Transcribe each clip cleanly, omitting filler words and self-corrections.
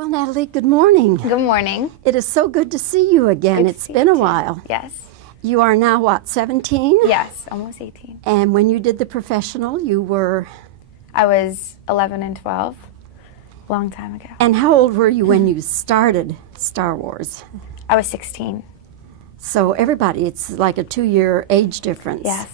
Well, Natalie, good morning. Good morning. It is so good to see you again. It's been a while. Yes. You are now, what, 17? Yes, almost 18. And when you did the professional, you were... I was 11 and 12, a long time ago. And how old were you when you started Star Wars? I was 16. So everybody, it's like a 2-year age difference. Yes.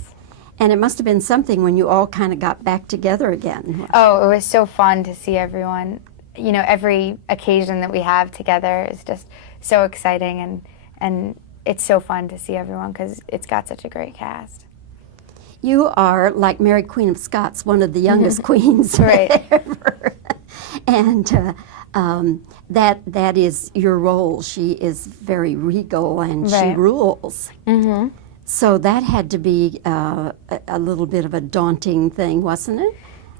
And it must have been something when you all kind of got back together again. Oh, it was so fun to see everyone. You know, every occasion that we have together is just so exciting, and it's so fun to see everyone because it's got such a great cast. You are, like Mary Queen of Scots, one of the youngest queens Right. ever. And that is your role. She is very regal and she Right. rules. Mm-hmm. So that had to be a little bit of a daunting thing, wasn't it?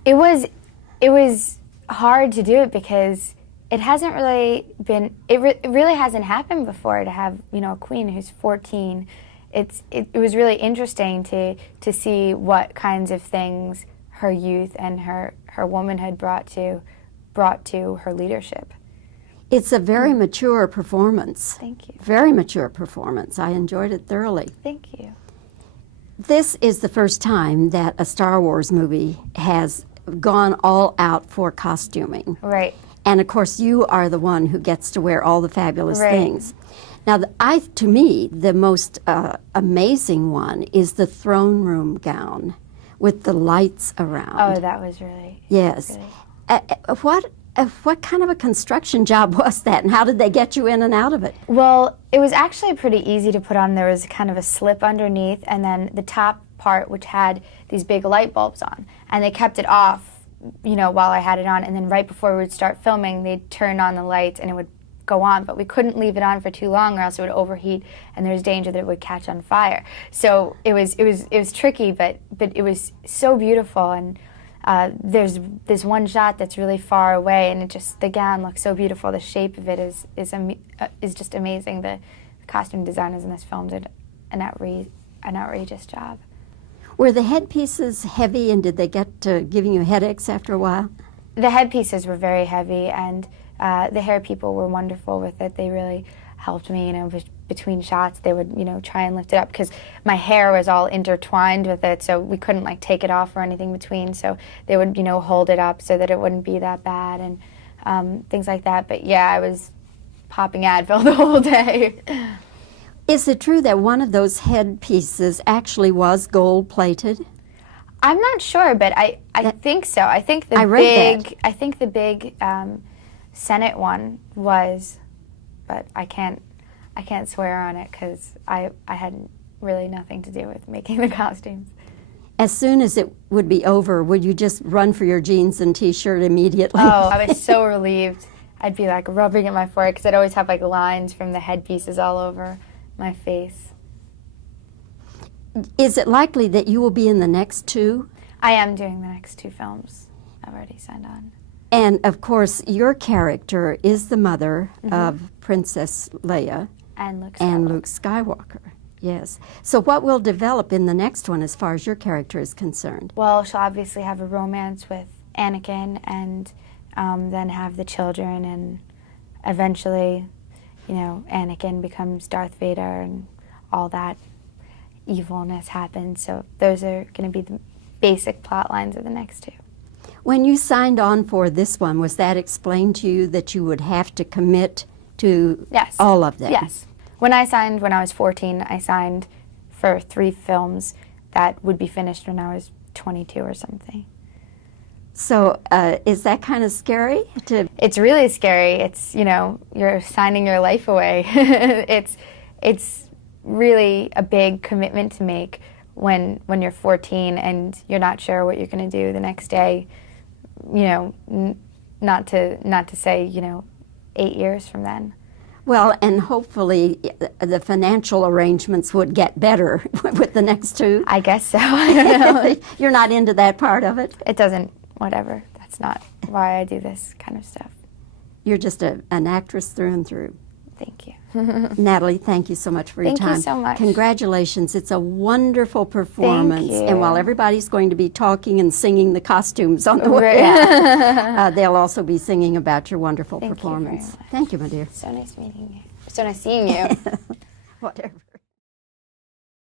It was hard to do it because it hasn't really been, it really hasn't happened before to have, you know, a queen who's 14. It was really interesting to see what kinds of things her youth and her womanhood brought to her leadership. It's a very mature performance. Thank you. Very mature performance. I enjoyed it thoroughly. Thank you. This is the first time that a Star Wars movie has gone all out for costuming. Right. And of course, you are the one who gets to wear all the fabulous Right. things. Now, to me, the most amazing one is the throne room gown with the lights around. Oh, that was really... Yes. Really. What kind of a construction job was that, and how did they get you in and out of it? Well, it was actually pretty easy to put on. There was kind of a slip underneath, and then the top part, which had these big light bulbs on. And they kept it off, you know, while I had it on. And then right before we would start filming, they'd turn on the lights, and it would go on. But we couldn't leave it on for too long, or else it would overheat, and there was danger that it would catch on fire. So it was tricky, but it was so beautiful. And there's this one shot that's really far away, and the gown looks so beautiful. The shape of it is just amazing. The costume designers in this film did an outrageous job. Were the headpieces heavy, and did they get to giving you headaches after a while? The headpieces were very heavy, and the hair people were wonderful with it. They really helped me, you know, between shots. They would, you know, try and lift it up because my hair was all intertwined with it, so we couldn't like take it off or anything between. So they would, you know, hold it up so that it wouldn't be that bad and things like that. But yeah, I was popping Advil the whole day. Is it true that one of those headpieces actually was gold-plated? I'm not sure, but I think so. I think the big Senate one was, but I can't swear on it because I had really nothing to do with making the costumes. As soon as it would be over, would you just run for your jeans and T-shirt immediately? Oh, I was so relieved. I'd be like rubbing at my forehead because I'd always have like lines from the headpieces all over my face. Is it likely that you will be in the next two? I am doing the next 2 films. I've already signed on. And of course, your character is the mother of Princess Leia And Luke Skywalker. Yes. So what will develop in the next one as far as your character is concerned? Well, she'll obviously have a romance with Anakin, and then have the children, and eventually, you know, Anakin becomes Darth Vader, and all that evilness happens. So those are going to be the basic plot lines of the next 2. When you signed on for this one, was that explained to you that you would have to commit to all of them? Yes. When I signed when I was 14, I signed for 3 films that would be finished when I was 22 or something. So is that kind of scary? It's really scary. It's, you know, you're signing your life away. It's really a big commitment to make when you're 14 and you're not sure what you're going to do the next day. You know, not to say, you know, 8 years from then. Well, and hopefully the financial arrangements would get better with the next 2. I guess so. I don't know. You're not into that part of it? It doesn't, whatever. That's not why I do this kind of stuff. You're just an actress through and through. Thank you. Natalie, thank you so much for your Thank you time. so much. Congratulations. It's a wonderful performance. you. And while everybody's going to be talking and singing the costumes on the way Right. out, they'll also be singing about your wonderful Thank you very performance. much. Thank you, my dear. So nice meeting you. So nice seeing you.